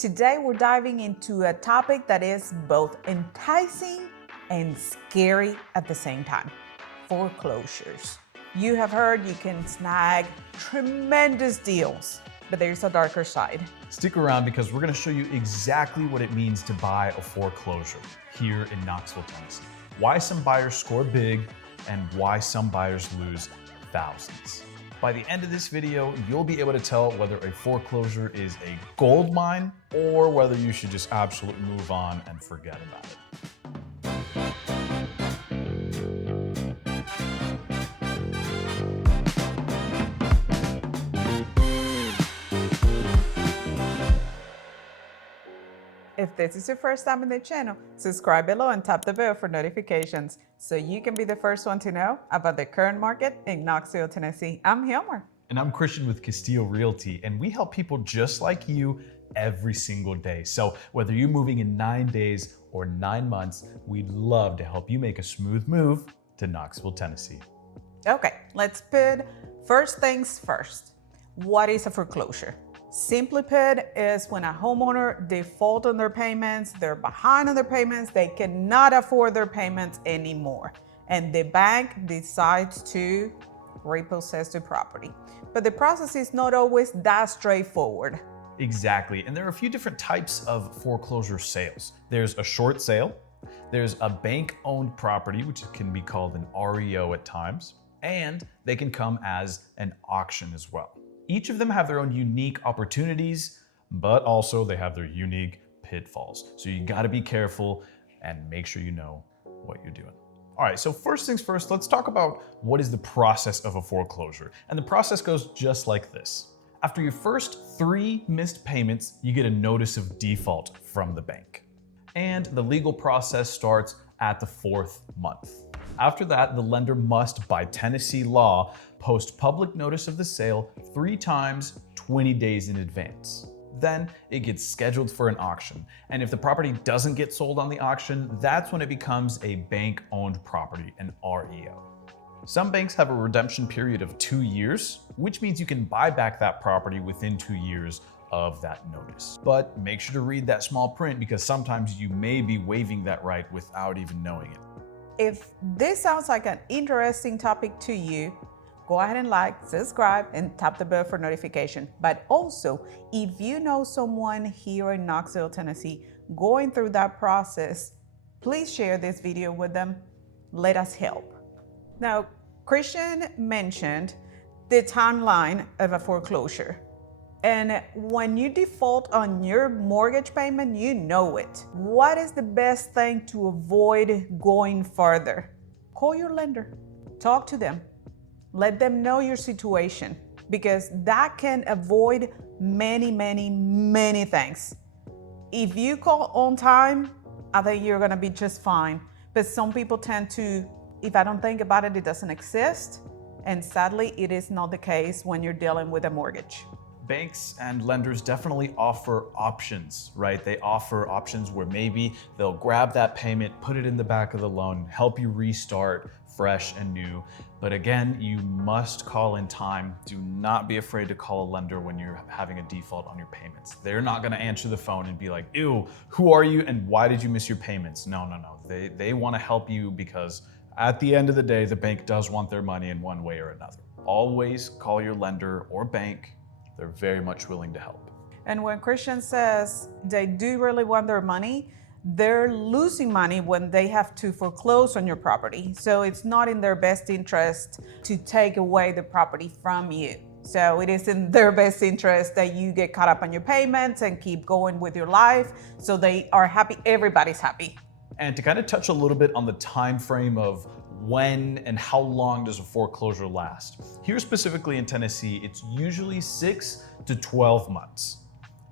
Today we're diving into a topic that is both enticing and scary at the same time: foreclosures. You have heard you can snag tremendous deals, but there's a darker side. Stick around because we're going to show you exactly what it means to buy a foreclosure here in Knoxville, Tennessee. Why some buyers score big and why some buyers lose thousands. By the end of this video, you'll be able to tell whether a foreclosure is a gold mine or whether you should just absolutely move on and forget about it. If this is your first time in the channel, subscribe below and tap the bell for notifications so you can be the first one to know about the current market in Knoxville, Tennessee. I'm Hilmer. And I'm Christian with Castillo Realty, and we help people just like you every single day. So whether you're moving in 9 days or 9 months, we'd love to help you make a smooth move to Knoxville, Tennessee. Okay, let's put first things first. What is a foreclosure? Simply put, is when a homeowner defaults on their payments, they're behind on their payments, they cannot afford their payments anymore, and the bank decides to repossess the property. But the process is not always that straightforward. Exactly, and there are a few different types of foreclosure sales. There's a short sale, there's a bank-owned property, which can be called an REO at times, and they can come as an auction as well. Each of them have their own unique opportunities, but also they have their unique pitfalls. So you gotta be careful and make sure you know what you're doing. All right, so first things first, let's talk about what is the process of a foreclosure. And the process goes just like this. After your first 3 missed payments, you get a notice of default from the bank. And the legal process starts at the 4th month. After that, the lender must, by Tennessee law, post public notice of the sale 3 times 20 days in advance. Then it gets scheduled for an auction. And if the property doesn't get sold on the auction, that's when it becomes a bank-owned property, an REO. Some banks have a redemption period of 2 years, which means you can buy back that property within 2 years of that notice. But make sure to read that small print because sometimes you may be waiving that right without even knowing it. If this sounds like an interesting topic to you, go ahead and like, subscribe, and tap the bell for notification. But also, if you know someone here in Knoxville, Tennessee, going through that process, please share this video with them. Let us help. Now, Christian mentioned the timeline of a foreclosure. And when you default on your mortgage payment, you know it. What is the best thing to avoid going further? Call your lender, talk to them, let them know your situation, because that can avoid many things. If you call on time, I think you're gonna be just fine. But some people tend to, if I don't think about it, it doesn't exist. And sadly, it is not the case when you're dealing with a mortgage. Banks and lenders definitely offer options, right? They offer options where maybe they'll grab that payment, put it in the back of the loan, help you restart fresh and new. But again, you must call in time. Do not be afraid to call a lender when you're having a default on your payments. They're not gonna answer the phone and be like, ew, who are you and why did you miss your payments? No. They wanna help you because at the end of the day, the bank does want their money in one way or another. Always call your lender or bank. They're very much willing to help. And when Christian says they do really want their money, they're losing money when they have to foreclose on your property. So it's not in their best interest to take away the property from you. So it is in their best interest that you get caught up on your payments and keep going with your life. So they are happy, everybody's happy. And to kind of touch a little bit on the time frame of when and how long does a foreclosure last? Here specifically in Tennessee, it's usually 6 to 12 months.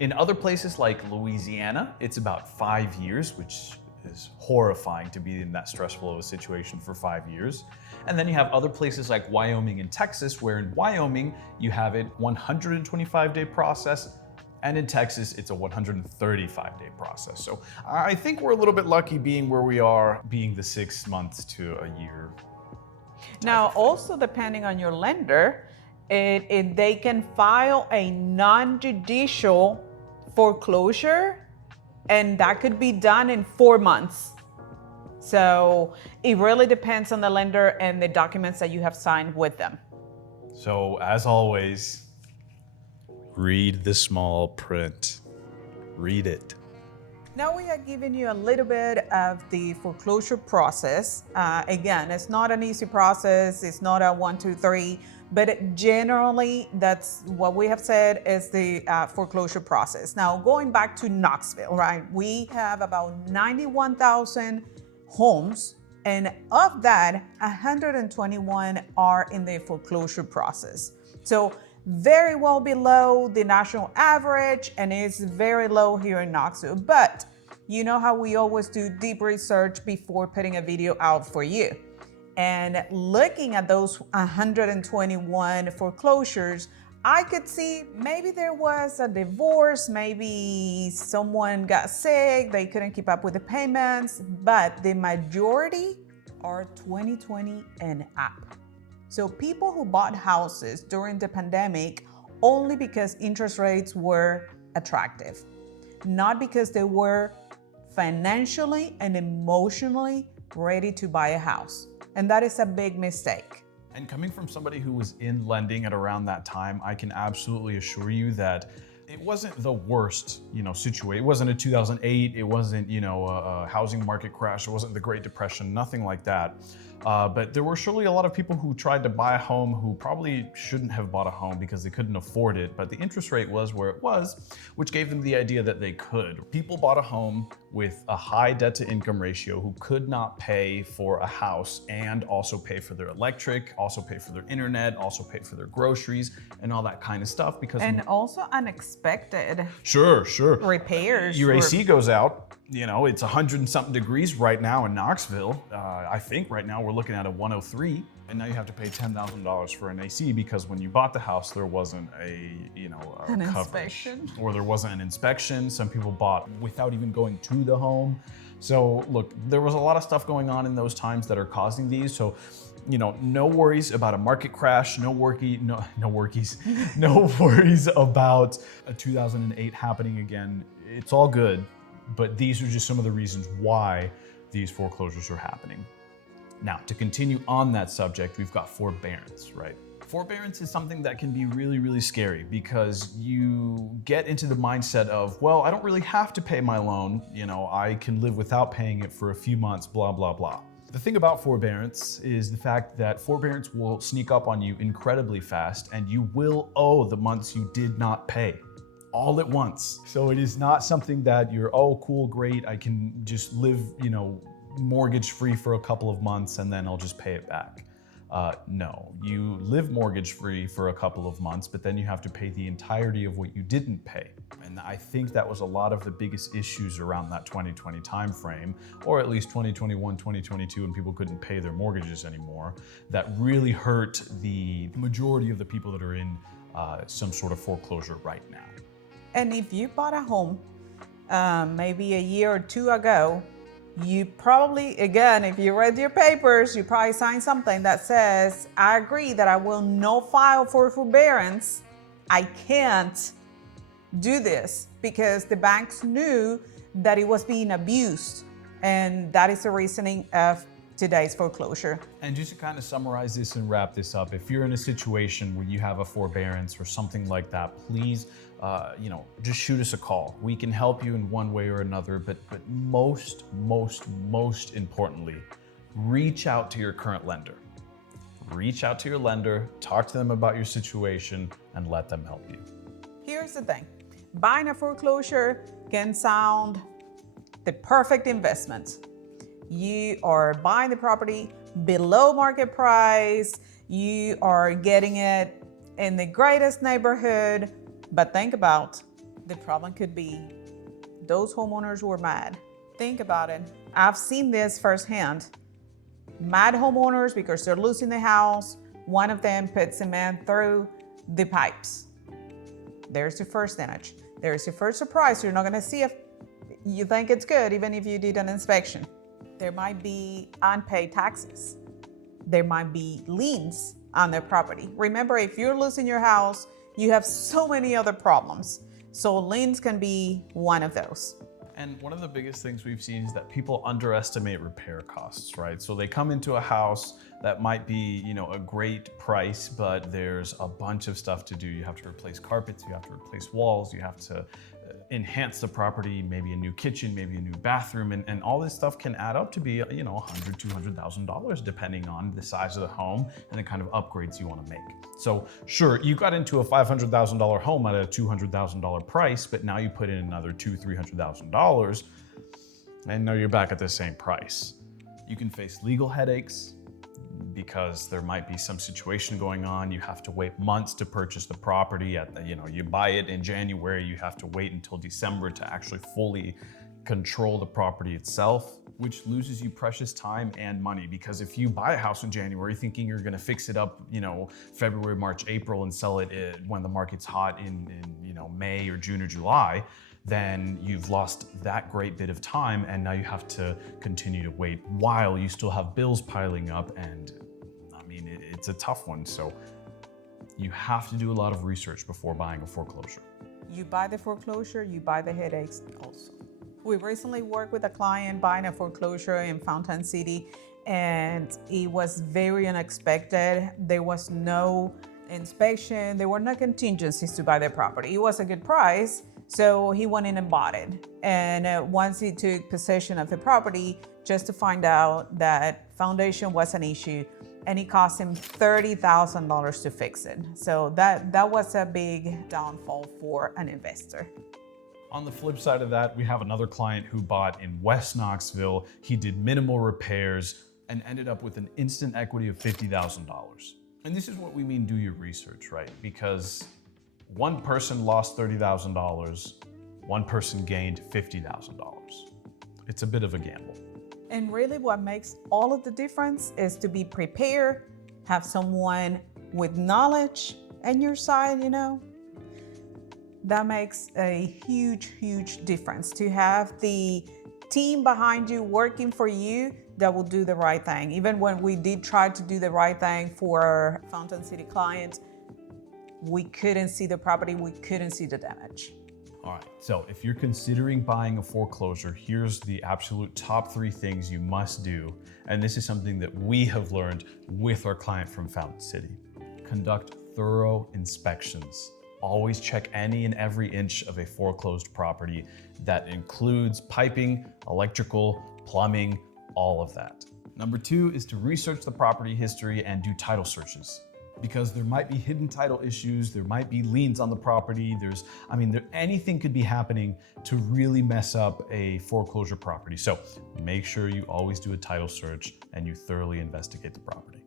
In other places like Louisiana, it's about 5 years, which is horrifying to be in that stressful of a situation for 5 years. And then you have other places like Wyoming and Texas, where in Wyoming, you have a 125-day process. And in Texas, it's a 135-day process. So I think we're a little bit lucky being where we are, being the 6 months to a year. Now, also depending on your lender, they can file a non-judicial foreclosure, and that could be done in 4 months. So it really depends on the lender and the documents that you have signed with them. So as always, read the small print. Read it. Now we are giving you a little bit of the foreclosure process. Again, it's not an easy process. It's not a 1, 2, 3, but generally that's what we have said is the foreclosure process. Now going back to Knoxville, right? We have about 91,000 homes, and of that, 121 are in the foreclosure process. So very well below the national average, and it's very low here in Knoxville. But you know how we always do deep research before putting a video out for you. And looking at those 121 foreclosures, I could see maybe there was a divorce, maybe someone got sick, they couldn't keep up with the payments, but the majority are 2020 and up. So people who bought houses during the pandemic only because interest rates were attractive, not because they were financially and emotionally ready to buy a house. And that is a big mistake. And coming from somebody who was in lending at around that time, I can absolutely assure you that it wasn't the worst, situation. It wasn't a 2008. It wasn't, a housing market crash. It wasn't the Great Depression, nothing like that. But there were surely a lot of people who tried to buy a home who probably shouldn't have bought a home because they couldn't afford it, but the interest rate was where it was, which gave them the idea that they could. People bought a home with a high debt to income ratio who could not pay for a house and also pay for their electric, also pay for their internet, also pay for their groceries and all that kind of stuff because— And also unexpected. Sure. Repairs. Your AC goes out. It's 100 and something degrees right now in Knoxville. I think right now we're looking at a 103, and now you have to pay $10,000 for an AC because when you bought the house, there wasn't an coverage, inspection, or there wasn't an inspection. Some people bought without even going to the home. So look, there was a lot of stuff going on in those times that are causing these. So, no worries about a market crash. No worries about a 2008 happening again. It's all good. But these are just some of the reasons why these foreclosures are happening. Now, to continue on that subject, we've got forbearance, right? Forbearance is something that can be really, really scary because you get into the mindset of, well, I don't really have to pay my loan. I can live without paying it for a few months, blah, blah, blah. The thing about forbearance is the fact that forbearance will sneak up on you incredibly fast and you will owe the months you did not pay all at once. So it is not something that you're, oh, cool, great, I can just live, mortgage free for a couple of months and then I'll just pay it back. No, you live mortgage free for a couple of months, but then you have to pay the entirety of what you didn't pay. And I think that was a lot of the biggest issues around that 2020 timeframe, or at least 2021, 2022, when people couldn't pay their mortgages anymore, that really hurt the majority of the people that are in some sort of foreclosure right now. And if you bought a home maybe a year or two ago, you probably, again, if you read your papers, you probably signed something that says, I agree that I will not file for forbearance. I can't do this because the banks knew that it was being abused. And that is the reasoning of today's foreclosure. And just to kind of summarize this and wrap this up, if you're in a situation where you have a forbearance or something like that, please, just shoot us a call. We can help you in one way or another, but most importantly, reach out to your current lender. Reach out to your lender, talk to them about your situation, and let them help you. Here's the thing. Buying a foreclosure can sound the perfect investment. You are buying the property below market price. You are getting it in the greatest neighborhood. But think about, the problem could be those homeowners were mad. Think about it. I've seen this firsthand. Mad homeowners because they're losing the house. One of them put cement through the pipes. There's your first damage. There's your first surprise. You're not gonna see if you think it's good, even if you did an inspection. There might be unpaid taxes. There might be liens on their property. Remember, if you're losing your house, you have so many other problems. So liens can be one of those. And one of the biggest things we've seen is that people underestimate repair costs, right? So they come into a house that might be, a great price, but there's a bunch of stuff to do. You have to replace carpets, you have to replace walls, you have to enhance the property, maybe a new kitchen, maybe a new bathroom, and all this stuff can add up to be, $100,000, $200,000 depending on the size of the home and the kind of upgrades you want to make. So sure, you got into a $500,000 home at a $200,000 price, but now you put in another $200,000, $300,000, and now you're back at the same price. You can face legal headaches because there might be some situation going on. You have to wait months to purchase the property. You buy it in January, you have to wait until December to actually fully control the property itself, which loses you precious time and money. Because if you buy a house in January thinking you're gonna fix it up, February, March, April, and sell it when the market's hot in May or June or July, then you've lost that great bit of time, and now you have to continue to wait while you still have bills piling up, and it's a tough one. So you have to do a lot of research before buying a foreclosure. You buy the foreclosure, you buy the headaches also. We recently worked with a client buying a foreclosure in Fountain City, and it was very unexpected. There was no inspection, there were no contingencies to buy the property. It was a good price, so he went in and bought it. And once he took possession of the property, just to find out that foundation was an issue, and it cost him $30,000 to fix it. So that was a big downfall for an investor. On the flip side of that, we have another client who bought in West Knoxville. He did minimal repairs and ended up with an instant equity of $50,000. And this is what we mean, do your research, right? Because one person lost $30,000, one person gained $50,000. It's a bit of a gamble. And really what makes all of the difference is to be prepared, have someone with knowledge on your side, That makes a huge, huge difference, to have the team behind you working for you that will do the right thing. Even when we did try to do the right thing for our Fountain City client, we couldn't see the property, we couldn't see the damage. All right, so if you're considering buying a foreclosure, here's the absolute top 3 things you must do. And this is something that we have learned with our client from Fountain City. Conduct thorough inspections. Always check any and every inch of a foreclosed property. That includes piping, electrical, plumbing, all of that. Number 2 is to research the property history and do title searches, because there might be hidden title issues, there might be liens on the property, anything could be happening to really mess up a foreclosure property. So make sure you always do a title search and you thoroughly investigate the property.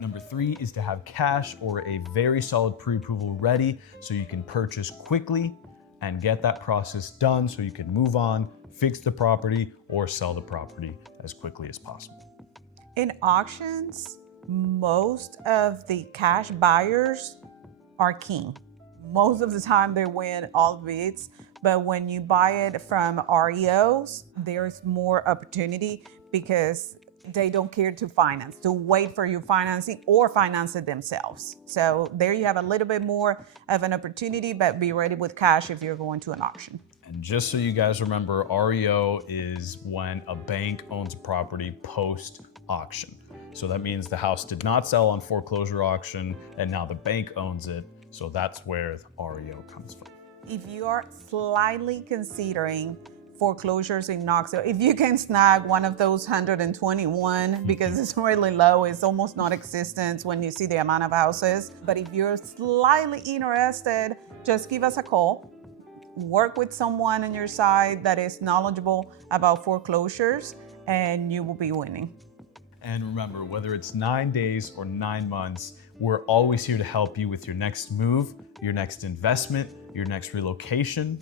Number 3 is to have cash or a very solid pre-approval ready so you can purchase quickly and get that process done so you can move on, fix the property, or sell the property as quickly as possible. In auctions, most of the cash buyers are king. Most of the time they win all bids, but when you buy it from REOs, there's more opportunity because they don't care to finance, to wait for your financing or finance it themselves. So there you have a little bit more of an opportunity, but be ready with cash if you're going to an auction. And just so you guys remember, REO is when a bank owns a property post-auction. So that means the house did not sell on foreclosure auction and now the bank owns it. So that's where REO comes from. If you are slightly considering foreclosures in Knoxville, if you can snag one of those 121, because it's really low, it's almost non-existent when you see the amount of houses. But if you're slightly interested, just give us a call. Work with someone on your side that is knowledgeable about foreclosures and you will be winning. And remember, whether it's 9 days or 9 months, we're always here to help you with your next move, your next investment, your next relocation,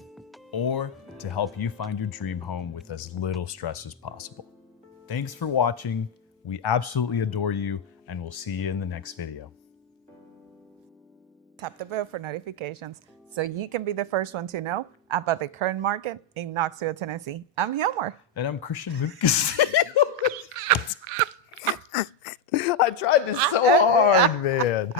or to help you find your dream home with as little stress as possible. Thanks for watching. We absolutely adore you, and we'll see you in the next video. Tap the bell for notifications so you can be the first one to know about the current market in Knoxville, Tennessee. I'm Hilmer. And I'm Christian Lucas. I tried this so hard, man.